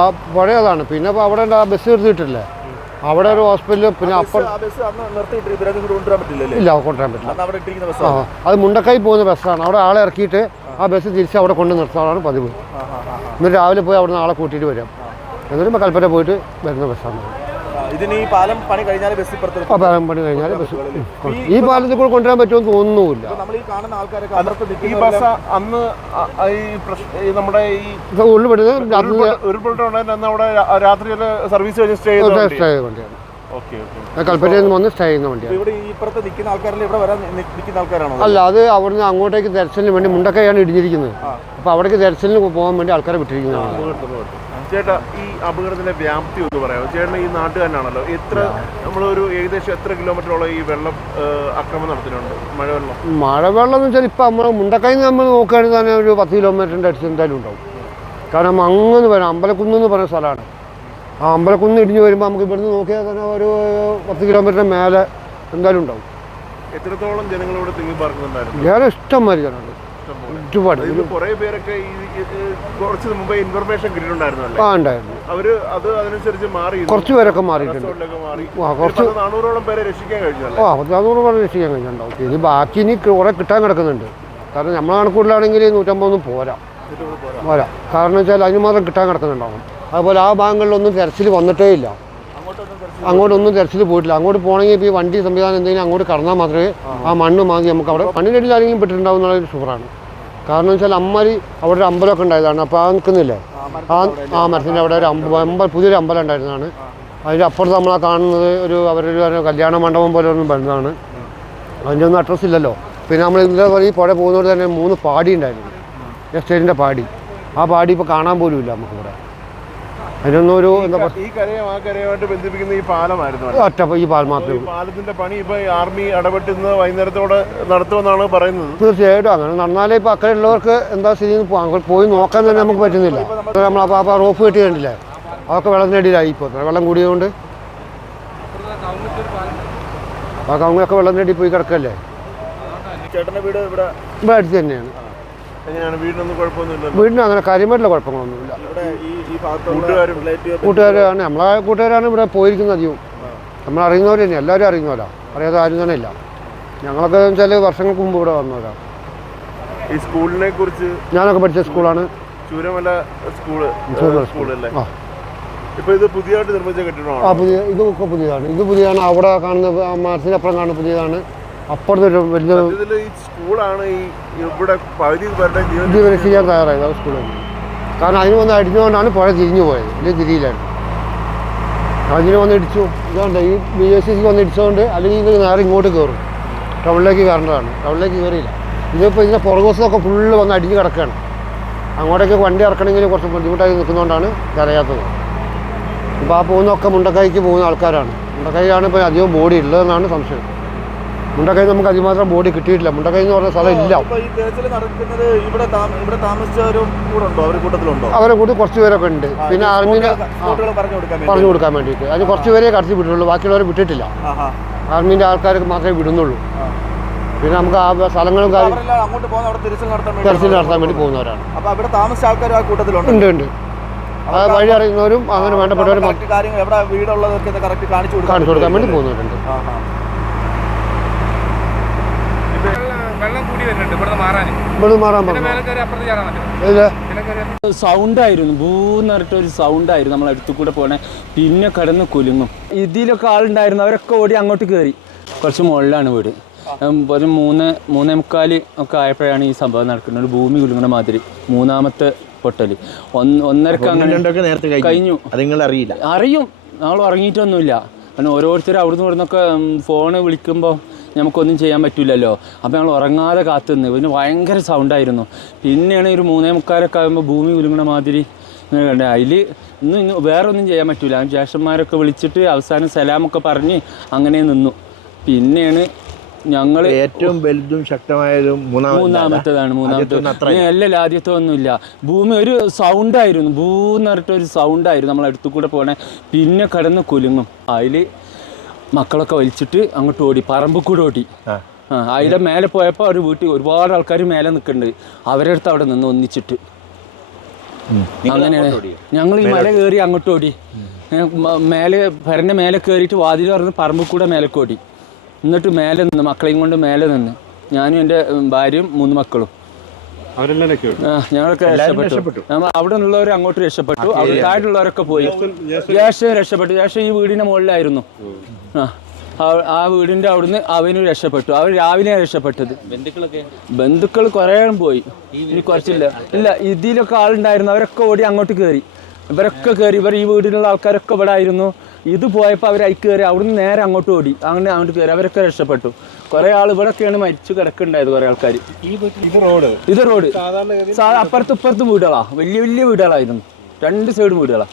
ആ പഴയതാണ്. പിന്നെ ഇപ്പോൾ അവിടെ ആ ബസ് നിർത്തിയിട്ടില്ലേ? അവിടെ ഒരു ഹോസ്പിറ്റലിൽ പിന്നെ അപ്പം ഇല്ല കൊണ്ടുവരാൻ പറ്റില്ല. ആ അത് മുണ്ടക്കൈ പോകുന്ന ബസ്സാണ്. അവിടെ ആളെ ഇറക്കിയിട്ട് ആ. ബസ് തിരിച്ച് അവിടെ കൊണ്ട് നിർത്താറാണ് പതിവ്. എന്നിട്ട് രാവിലെ പോയി അവിടെ നിന്ന് ആളെ കൂട്ടിയിട്ട് വരാം. എന്നിട്ട് കൽപ്പറ്റ പോയിട്ട് വരുന്ന ബസ്സാണ്. ഇതിന് ഈ പാലം പണി കഴിഞ്ഞാൽ ബസ് ഇപ്പുറത്ത് പാലം പണി കഴിഞ്ഞാൽ ബസ്. ഈ പാലത്തിൽ കൂടെ കൊണ്ടുവരാൻ പറ്റുമെന്ന് തോന്നുന്നില്ല. നമ്മൾ ഈ കാണുന്ന ആൾക്കാരൊക്കെ ഈ ബസ് അന്ന് ഈ നമ്മുടെ ഈ ഇത് ഉള്ളിൽ പെടുന്നത് രാത്രി ഉരുൾപൊട്ടുണ്ടായിരുന്നു അന്ന് അവിടെ രാത്രിയിൽ സർവീസ് കഴിഞ്ഞ് സ്റ്റേ ചെയ്ത. സ്റ്റേ ചെയ്ത വണ്ടിയാണ്. Okay okay. അത് കൽപ്പറ്റയിൽ നിന്ന് വന്ന് സ്റ്റേ ചെയ്യുന്ന വണ്ടിയാണ്. അല്ല അത് അവിടുന്ന് അങ്ങോട്ടേക്ക് ദർശനത്തിന് വേണ്ടി മുണ്ടക്കയാണ് ഇടിഞ്ഞിരിക്കുന്നത്. അപ്പോൾ അവിടേക്ക് ദർശനത്തിന് പോകാൻ വേണ്ടി ആൾക്കാരെ വിട്ടിരിക്കുന്നതാണ്. ചേട്ടാ ഈ അപകടത്തിന്റെ വ്യാപ്തി ഒന്ന് പറയാമോ? ചേട്ടൻ ഈ നാട്ടുകാരനാണല്ലോ. എത്ര നമ്മളൊരു ഏകദേശം എത്ര കിലോമീറ്ററോളം ഈ വെള്ളം അക്രമം നടത്തുന്നുണ്ട് മഴവെള്ളം. മഴവെള്ളം എന്ന് വെച്ചാൽ ഇപ്പം നമ്മൾ മുണ്ടക്കൈന്ന് നമ്മൾ നോക്കുകയാണെങ്കിൽ തന്നെ ഒരു പത്ത് കിലോമീറ്ററിന്റെ അടുത്ത് എന്തായാലും ഉണ്ടാവും. കാരണം അങ്ങ് വരാം. അമ്പലക്കുന്ന് എന്ന് പറയുന്ന സ്ഥലമാണ്. ആ അമ്പലക്കുന്ന് ഇടിഞ്ഞു വരുമ്പോൾ നമുക്ക് ഇവിടുന്ന് നോക്കിയാൽ തന്നെ ഒരു പത്ത് കിലോമീറ്ററിന് മേലെ എന്തായാലും ഉണ്ടാവും. എത്രത്തോളം ജനങ്ങളോട് തിങ്ങി പാർക്കുന്നുണ്ടായിരുന്നു? ഇഷ്ടം മാതിരി ജനമുണ്ട് ഒരുപാട്. കുറെ പേരൊക്കെ കുറച്ച് മുമ്പ് ഇൻഫർമേഷൻ കിട്ടിയിട്ടുണ്ടായിരുന്നു ആ ഉണ്ടായിരുന്നു. അവർ അത് അതിനനുസരിച്ച് മാറി കുറച്ച് പേരൊക്കെ മാറിയിട്ടുണ്ട്. ആ കുറച്ച് നാനൂറോളം പേരെ രക്ഷിക്കാൻ കഴിഞ്ഞു ആ നാനൂറ് പേരെ രക്ഷിക്കാൻ കഴിഞ്ഞിട്ടുണ്ടാവും. ഇനി ബാക്കി ഇനി കുറേ കിട്ടാൻ കിടക്കുന്നുണ്ട്. കാരണം നമ്മളെ കണക്കൂട്ടിലാണെങ്കിൽ നൂറ്റമ്പതൊന്നും പോരാ. പോരാ. കാരണം വെച്ചാൽ അതിന് മാത്രം കിട്ടാൻ കിടക്കുന്നുണ്ടാവും. അതുപോലെ ആ ഭാഗങ്ങളിലൊന്നും തെരച്ചിൽ വന്നിട്ടേ ഇല്ല. അങ്ങോട്ടൊന്നും തെരച്ചിൽ പോയിട്ടില്ല. അങ്ങോട്ട് പോകണമെങ്കിൽ ഇപ്പോൾ ഈ വണ്ടി സംവിധാനം എന്തെങ്കിലും അങ്ങോട്ട് കടന്നാൽ മാത്രമേ ആ മണ്ണ് മാതി നമുക്ക് അവിടെ മണ്ണിനടിയിൽ ആരെങ്കിലും പെട്ടിട്ടുണ്ടാവും എന്നുള്ളൊരു ഷുഗറാണ് കാരണം വെച്ചാൽ അമ്മരി അവിടെ ഒരു അമ്പലമൊക്കെ ഉണ്ടായതാണ്. അപ്പോൾ ആ നിൽക്കുന്നില്ലേ? ആ ആ മരത്തിന്റെ അവിടെ ഒരു അമ്പ അമ്പ പുതിയൊരു അമ്പലം ഉണ്ടായിരുന്നതാണ്. അതിന്റെ അപ്പുറത്ത് നമ്മൾ കാണുന്നത് ഒരു അവരൊരു കല്യാണ മണ്ഡപം പോലെ ഒന്നും വരുന്നതാണ് അതിന്റെ ഒന്നും അഡ്രസ്സ് ഇല്ലല്ലോ. പിന്നെ നമ്മൾ ഇന്നലെ പോലെ ഈ പുഴ പോകുന്നവർ തന്നെ മൂന്ന് പാടി ഉണ്ടായിരുന്നു. എസ്റ്റേറ്റിന്റെ പാടി. ആ പാടി ഇപ്പോൾ കാണാൻ പോലും ഇല്ല നമുക്കിവിടെ. അതിനൊന്നും ഒരു എന്താ ഈ കരയും ആ കരയുമായിട്ട് ബന്ധിപ്പിക്കുന്ന ഈ പാലമായിരുന്നു? ഒറ്റ ഈ പാൽ മാത്രമേ പാലത്തിന്റെ പണി ഇപ്പൊ ആർമി ഇടപെട്ട് ഇന്ന് വൈകുന്നേരത്തോടെ നടത്തുമെന്നാണ് പറയുന്നത്. തീർച്ചയായിട്ടും അങ്ങനെ. നടന്നാലേ ഇപ്പൊ അക്കരെ ഉള്ളവർക്ക് എന്താ സ്ഥിതി അങ്ങോട്ട് പോയി നോക്കാൻ തന്നെ നമുക്ക് പറ്റുന്നില്ല. നമ്മൾ ആ റോപ്പ് കെട്ടി കണ്ടില്ലേ അതൊക്കെ വെള്ളത്തിനടിയിലായി ഇപ്പോൾ വെള്ളം കൂടിയതുകൊണ്ട്. ആ കവുങ്ങൊക്കെ വെള്ളത്തിനടി പോയി കിടക്കല്ലേ? ചേട്ടന്റെ വീട് ഇവിടെ ഇവിടെ അടുത്ത് തന്നെയാണ്. വീടിന് അങ്ങനെ കാര്യമായിട്ടുള്ള കുഴപ്പങ്ങളൊന്നുമില്ല. കൂട്ടുകാരാണ്. നമ്മളെ കൂട്ടുകാരാണ് ഇവിടെ പോയിരിക്കുന്നത് അധികവും. നമ്മൾ അറിയുന്നവർ തന്നെ. എല്ലാവരും അറിയുന്നവരാ. അറിയാതെ ആരും തന്നെ ഇല്ല. ഞങ്ങളൊക്കെ വെച്ചാൽ വർഷങ്ങൾക്ക് മുമ്പ് ഇവിടെ വന്നവരാ. ഈ സ്കൂളിനെ കുറിച്ച് ഞാനൊക്കെ പഠിച്ച സ്കൂളാണ്. ചൂരമല സ്കൂൾ സ്കൂളല്ലേ? ഇത് പുതിയതായിട്ട് നിർമ്മിച്ച ആ പുതിയ ഇതൊക്കെ പുതിയതാണ്. ഇത് പുതിയതാണ്. അവിടെ കാണുന്ന അപ്പുറം കാണുന്ന പുതിയതാണ്. അപ്പുറത്തെ ഒരു വലിയ ഈ സ്കൂളാണ് ഈ ഇവിടെ പകുതി പേരുടെ ജീവൻ ജീവൻ ചെയ്യാൻ തയ്യാറായത് ആ സ്കൂളിൽ കാരണം അതിന് വന്ന് അടിഞ്ഞുകൊണ്ടാണ് പുഴ തിരിഞ്ഞു പോയത് വലിയ തിരിയിലായിരുന്നു അതിന് വന്ന് ഇടിച്ചു. ഇതുകൊണ്ട് ഈ ബി എസ് സിക്ക് വന്ന് ഇടിച്ചതുകൊണ്ട് അല്ലെങ്കിൽ ഇത് നേരെ ഇങ്ങോട്ട് കയറും. ടൗണിലേക്ക് കയറേണ്ടതാണ്. ടൗണിലേക്ക് കയറിയില്ല. ഇതിപ്പോൾ ഇതിന്റെ പുറകുവശമൊക്കെ ഫുള്ള് വന്ന് അടിഞ്ഞ് കിടക്കുകയാണ്. അങ്ങോട്ടേക്ക് വണ്ടി ഇറക്കണമെങ്കിൽ കുറച്ച് ബുദ്ധിമുട്ടായി നിൽക്കുന്നതുകൊണ്ടാണ് കരയാത്തത്. ഇപ്പോൾ ആ പോകുന്നതൊക്കെ മുണ്ടക്കൈക്ക് പോകുന്ന ആൾക്കാരാണ്. മുണ്ടക്കൈയാണ് ഇപ്പോൾ അധികം ബോഡി ഉള്ളതെന്നാണ് സംശയം. മുണ്ടക്കൈ നമുക്ക് അതിമാത്രം ബോഡി കിട്ടിയിട്ടില്ല. മുണ്ടക്കൈ എന്ന് പറഞ്ഞ സ്ഥലം ഇല്ല. അവരെ കൂടി കുറച്ച് പേരൊക്കെ ഉണ്ട്. പിന്നെ ആർമിനെ പറഞ്ഞു കൊടുക്കാൻ വേണ്ടിട്ട് വേണ്ടിയിട്ട്. അതിന് കുറച്ച് പേരെ കടത്തി വിട്ടുള്ളൂ ബാക്കിയുള്ളവരെ വിട്ടിട്ടില്ല. ആർമിന്റെ ആർമിന്റെ ആൾക്കാർക്ക് മാത്രമേ വിടുന്നുള്ളൂ. പിന്നെ നമുക്ക് ആ സ്ഥലങ്ങളും കാര്യം തിരച്ചിൽ നടത്താൻ വേണ്ടി പോകുന്നവരാണ്. ഉണ്ട്. ഉണ്ട് ആ വഴി അറിയുന്നവരും അങ്ങനെ വേണ്ടപ്പെട്ടവരും കാണിച്ചു കൊടുക്കാൻ വേണ്ടി പോകുന്നവരുണ്ട് ആഹാ. വെള്ളം കൂടി വരുന്നുണ്ട് ഇവിടുന്ന് മാറാൻ. പറഞ്ഞു. സൗണ്ട് ആയിരുന്നു. ഭൂന്ന് പറഞ്ഞിട്ട് ഒരു സൗണ്ട് ആയിരുന്നു. നമ്മൾ അടുത്തു കൂടെ പോണേ. പിന്നെ കടന്ന് കുലുങ്ങും. ഇതിലൊക്കെ ആളുണ്ടായിരുന്നു. അവരൊക്കെ ഓടി അങ്ങോട്ട് കയറി കുറച്ച് മുകളിലാണ് വീട്. ഒരു മൂന്ന് മൂന്നേ മുക്കാൽ ഒക്കെ ആയപ്പോഴാണ് ഈ സംഭവം നടക്കുന്നത്. ഒരു ഭൂമി കുലുങ്ങുന്ന മാതിരി. മൂന്നാമത്തെ പൊട്ടൽ ഒന്ന് ഒന്നരക്ക് അങ്ങനെ കഴിഞ്ഞു. നിങ്ങൾ അറിയില്ല. അറിയും. നമ്മൾ ഉറങ്ങിയിട്ടൊന്നുമില്ല. കാരണം ഓരോരുത്തർ അവിടുന്ന് ഇവിടുന്നൊക്കെ ഫോണ് വിളിക്കുമ്പോൾ നമുക്കൊന്നും ചെയ്യാൻ പറ്റില്ലല്ലോ അപ്പോൾ ഞങ്ങൾ ഉറങ്ങാതെ കാത്തുനിന്ന്. പിന്നെ ഭയങ്കര സൗണ്ടായിരുന്നു പിന്നെയാണ് ഒരു മൂന്നേ മുക്കാലൊക്കെ ആകുമ്പോൾ ഭൂമി ഉരുങ്ങണ മാതിരി ഇങ്ങനെ കണ്ടത് അതിൽ ഇന്നും ഇന്ന് വേറെ ഒന്നും ചെയ്യാൻ പറ്റില്ല ജ്യേഷ്ഠന്മാരൊക്കെ വിളിച്ചിട്ട് അവസാനം സലാമൊക്കെ പറഞ്ഞ് അങ്ങനെ നിന്നു. പിന്നെയാണ് ഞങ്ങൾ ഏറ്റവും വലുതും ശക്തമായതും മൂന്നാമത്തെ മൂന്നാമത്തേതാണ് മൂന്നാമത്തെ. അല്ലല്ല ആദ്യത്തെ ഒന്നുമില്ല. ഭൂമി ഒരു സൗണ്ടായിരുന്നു ഭൂന്ന് പറഞ്ഞിട്ട് ഒരു സൗണ്ടായിരുന്നു നമ്മൾ അടുത്തു കൂടെ പോണേ. പിന്നെ കടന്ന് കുലുങ്ങും. അതിൽ മക്കളൊക്കെ വലിച്ചിട്ട് അങ്ങോട്ട് ഓടി പറമ്പ് കൂടെ ഓടി. അതിന്റെ മേലെ പോയപ്പോൾ അവർ വീട്ടിൽ ഒരുപാട് ആൾക്കാർ മേലെ നിൽക്കുന്നുണ്ട്. അവരുടെ അടുത്ത് അവിടെ നിന്ന് ഒന്നിച്ചിട്ട്. അങ്ങനെയാണ്. ഞങ്ങൾ ഈ മല കയറി അങ്ങോട്ട് ഓടി. മേലെ പെരന്റെ മേലെ കയറിയിട്ട് വാതിൽ പറഞ്ഞ് പറമ്പിൽ കൂടെ മേലേക്ക് ഓടി. എന്നിട്ട് മേലെ നിന്ന് മക്കളെയും കൊണ്ട് മേലെ നിന്ന്. ഞാനും എന്റെ ഭാര്യയും മൂന്ന് മക്കളും. ഞങ്ങളൊക്കെ രക്ഷപ്പെട്ടു. നമ്മൾ അവിടെ നിന്നുള്ളവർ അങ്ങോട്ട് രക്ഷപ്പെട്ടു. അവിടെ താഴെയുള്ളവരൊക്കെ പോയി. ജ്യേഷ്ഠൻ രക്ഷപ്പെട്ടു. ജ്യേഷ്ഠൻ ഈ വീടിന്റെ മുകളിലായിരുന്നു. ആ ആ- വീടിന്റെ അവിടുന്ന് അവനും രക്ഷപ്പെട്ടു. അവർ രാവിലെ രക്ഷപ്പെട്ടത്. ബന്ധുക്കളൊക്കെ? ബന്ധുക്കൾ കുറേ പോയി. ഇനി കുറച്ചില്ല. ഇല്ല ഇതിലൊക്കെ ആളുണ്ടായിരുന്നു. അവരൊക്കെ ഓടി അങ്ങോട്ട് കയറി ഇവരൊക്കെ കയറി ഇവർ ഈ വീടിനുള്ള ആൾക്കാരൊക്കെ ഇവിടെ ആയിരുന്നു. ഇത് പോയപ്പോൾ അവർ അതിൽ കയറി അവിടുന്ന് നേരെ അങ്ങോട്ട് ഓടി. അങ്ങനെ അങ്ങോട്ട് കയറി അവരൊക്കെ രക്ഷപ്പെട്ടു. കുറേ ആൾ ഇവിടെയൊക്കെയാണ് മരിച്ചു കിടക്കുണ്ടായത് കൊറേ ആൾക്കാർ ഇത് റോഡ്? അപ്പുറത്ത് ഇപ്പുറത്ത് വീടുകളാ. വലിയ വലിയ വീടുകളായിരുന്നു. രണ്ട് സൈഡും വീടുകളാ.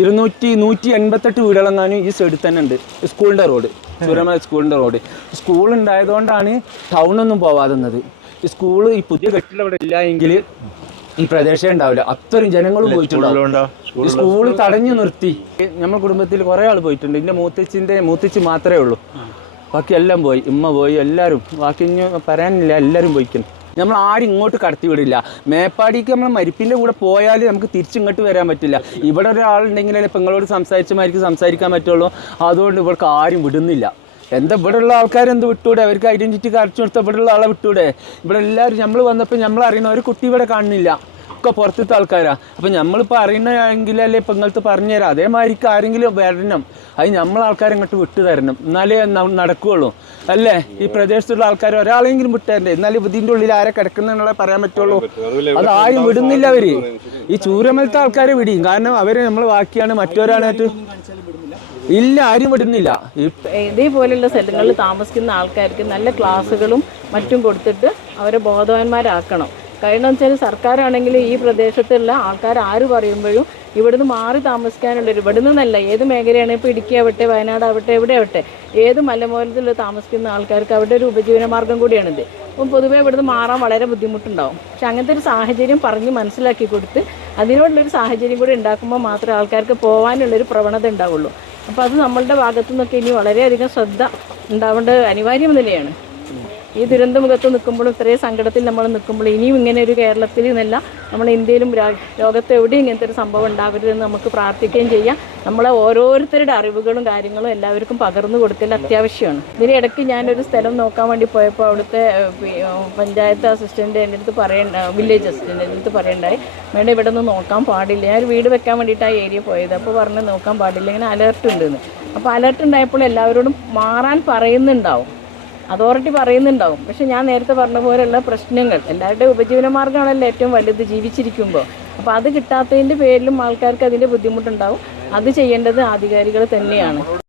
ഇരുന്നൂറ്റി നൂറ്റി എൺപത്തെട്ട് വീടുകളെങ്ങാനും ഈ സൈഡിൽ തന്നെ ഉണ്ട്. സ്കൂളിന്റെ സ്കൂളിന്റെ റോഡ്. സൂര്യമല സ്കൂളിന്റെ റോഡ്. സ്കൂൾ ഉണ്ടായതുകൊണ്ടാണ് ടൗണൊന്നും പോവാതെ ഈ സ്കൂൾ ഈ പുതിയ കെട്ടിടം ഇവിടെ ഇല്ല എങ്കിൽ ഈ പ്രദേശം ഉണ്ടാവില്ല. അത്രയും ജനങ്ങൾ പോയിട്ടുണ്ടാവും. സ്കൂൾ തടഞ്ഞു നിർത്തി. നമ്മുടെ കുടുംബത്തിൽ കുറേ ആൾ പോയിട്ടുണ്ട്. എന്റെ മൂത്തച്ഛന്റെ മൂത്തച്ഛി മാത്രമേ ഉള്ളൂ. ബാക്കി എല്ലാം പോയി. ഉമ്മ പോയി എല്ലാവരും ബാക്കി ഇനി പറയാനില്ല എല്ലാവരും പോയിക്കുന്നു. നമ്മൾ ആരും ഇങ്ങോട്ട് കടത്തി വിടില്ല. മേപ്പാടിക്ക് നമ്മൾ മരിപ്പിന്റെ കൂടെ പോയാൽ നമുക്ക് തിരിച്ചിങ്ങോട്ട് വരാൻ പറ്റില്ല. ഇവിടെ ഒരാളുണ്ടെങ്കിൽ ഇപ്പം നിങ്ങളോട് സംസാരിച്ച മാതിരിക്ക് സംസാരിക്കാൻ പറ്റുള്ളൂ. അതുകൊണ്ട് ഇവർക്ക് ആരും വിടുന്നില്ല. എന്താ ഇവിടെ ഉള്ള ആൾക്കാർ എന്ത് വിട്ടൂടെ? അവർക്ക് ഐഡന്റിറ്റി കാണിച്ചു കൊടുത്താൽ ഇവിടെ ഉള്ള ആളെ വിട്ടൂടെ? ഇവിടെ എല്ലാവരും നമ്മൾ വന്നപ്പോൾ നമ്മൾ അറിയുന്ന ഒരു കുട്ടി ഇവിടെ കാണുന്നില്ല. ഒക്കെ പുറത്തത്തെ ആൾക്കാരാണ് അപ്പം നമ്മളിപ്പോൾ അറിയണമെങ്കിലല്ലേ ഇപ്പം ഇങ്ങനത്തെ പറഞ്ഞു തരാം അതേമാതിരിക്ക് ആരെങ്കിലും വരണം. അത് നമ്മൾ ആൾക്കാരെ ഇങ്ങോട്ട് വിട്ടു തരണം. എന്നാലേ നടക്കുകയുള്ളൂ അല്ലേ? ഈ പ്രദേശത്തുള്ള ആൾക്കാർ ഒരാളെങ്കിലും വിട്ടു തരണ്ടേ? എന്നാലും ഇതിന്റെ ഉള്ളിൽ ആരെ കിടക്കുന്നുള്ള പറയാൻ പറ്റുള്ളൂ. അത് ആരും വിടുന്നില്ല അവർ ഈ ചൂരമലത്തെ ആൾക്കാരെ വിടിയും. കാരണം അവർ നമ്മൾ ബാക്കിയാണ്. മറ്റൊരാളായിട്ട് ഇല്ല ആരും വിടുന്നില്ല. ഇതേപോലെയുള്ള സ്ഥലങ്ങളിൽ താമസിക്കുന്ന ആൾക്കാർക്ക് നല്ല ക്ലാസ്സുകളും മറ്റും കൊടുത്തിട്ട് അവരെ ബോധവാന്മാരാക്കണം. കാരണം വെച്ചാൽ സർക്കാരാണെങ്കിൽ ഈ പ്രദേശത്തുള്ള ആൾക്കാർ ആര് പറയുമ്പോഴും ഇവിടുന്ന് മാറി താമസിക്കാനുള്ള ഒരു ഇവിടുന്ന് എന്നല്ല ഏത് മേഖലയാണ് ഇപ്പോൾ ഇടുക്കി ആവട്ടെ വയനാട് ആവട്ടെ എവിടെ ആവട്ടെ ഏത് മലമൂലത്തിൽ താമസിക്കുന്ന ആൾക്കാർക്ക് അവിടെ ഒരു ഉപജീവന മാർഗം കൂടിയാണിത്. അപ്പം പൊതുവെ ഇവിടുന്ന് മാറാൻ വളരെ ബുദ്ധിമുട്ടുണ്ടാവും. പക്ഷെ അങ്ങനത്തെ ഒരു സാഹചര്യം പറഞ്ഞ് മനസ്സിലാക്കി കൊടുത്ത് അതിനോടുള്ളൊരു സാഹചര്യം കൂടി ഉണ്ടാക്കുമ്പോൾ മാത്രമേ ആൾക്കാർക്ക് പോകാനുള്ളൊരു പ്രവണത ഉണ്ടാവുള്ളൂ. അപ്പോൾ അത് നമ്മളുടെ ഭാഗത്തു നിന്നൊക്കെ ഇനി വളരെയധികം ശ്രദ്ധ ഉണ്ടാവേണ്ട അനിവാര്യം തന്നെയാണ് ഈ ദുരന്തമുഖത്ത് നിൽക്കുമ്പോഴും ഇത്രയും സങ്കടത്തിൽ നമ്മൾ നിൽക്കുമ്പോൾ ഇനിയും ഇങ്ങനെ ഒരു കേരളത്തിൽ നിന്നല്ല നമ്മുടെ ഇന്ത്യയിലും ലോകത്ത് എവിടെയും ഇങ്ങനത്തെ ഒരു സംഭവം ഉണ്ടാവരുതെന്ന് നമുക്ക് പ്രാർത്ഥിക്കുകയും ചെയ്യാം. നമ്മളെ ഓരോരുത്തരുടെ അറിവുകളും കാര്യങ്ങളും എല്ലാവർക്കും പകർന്നു കൊടുക്കേണ്ട അത്യാവശ്യമാണ്. ഇതിന് ഇടയ്ക്ക് ഞാനൊരു സ്ഥലം നോക്കാൻ വേണ്ടി പോയപ്പോൾ അവിടുത്തെ പഞ്ചായത്ത് അസിസ്റ്റന്റ് എന്റെ അടുത്ത് പറയണ്ട വില്ലേജ് അസിസ്റ്റന്റ് എന്റെ അടുത്ത് പറയണ്ടായി. മേഡം ഇവിടെ നിന്ന് നോക്കാൻ പാടില്ല. ഞാൻ വീട് വെക്കാൻ വേണ്ടിയിട്ട് ആ ഏരിയ പോയത്. അപ്പോൾ പറഞ്ഞ് നോക്കാൻ പാടില്ല. ഇങ്ങനെ അലർട്ട് ഉണ്ടെന്ന്. അപ്പോൾ അലർട്ട് ഉണ്ടായപ്പോൾ എല്ലാവരോടും മാറാൻ പറയുന്നുണ്ടാവും. അതോറിറ്റി പറയുന്നുണ്ടാവും. പക്ഷെ ഞാൻ നേരത്തെ പറഞ്ഞ പോലെയുള്ള പ്രശ്നങ്ങൾ എല്ലാവരുടെയും ഉപജീവന മാർഗമാണല്ലോ ഏറ്റവും വലുത് ജീവിച്ചിരിക്കുമ്പോൾ. അപ്പോൾ അത് കിട്ടാത്തതിന്റെ പേരിലും ആൾക്കാർക്ക് അതിന്റെ ബുദ്ധിമുട്ടുണ്ടാവും. അത് ചെയ്യേണ്ടത് അധികാരികൾ തന്നെയാണ്.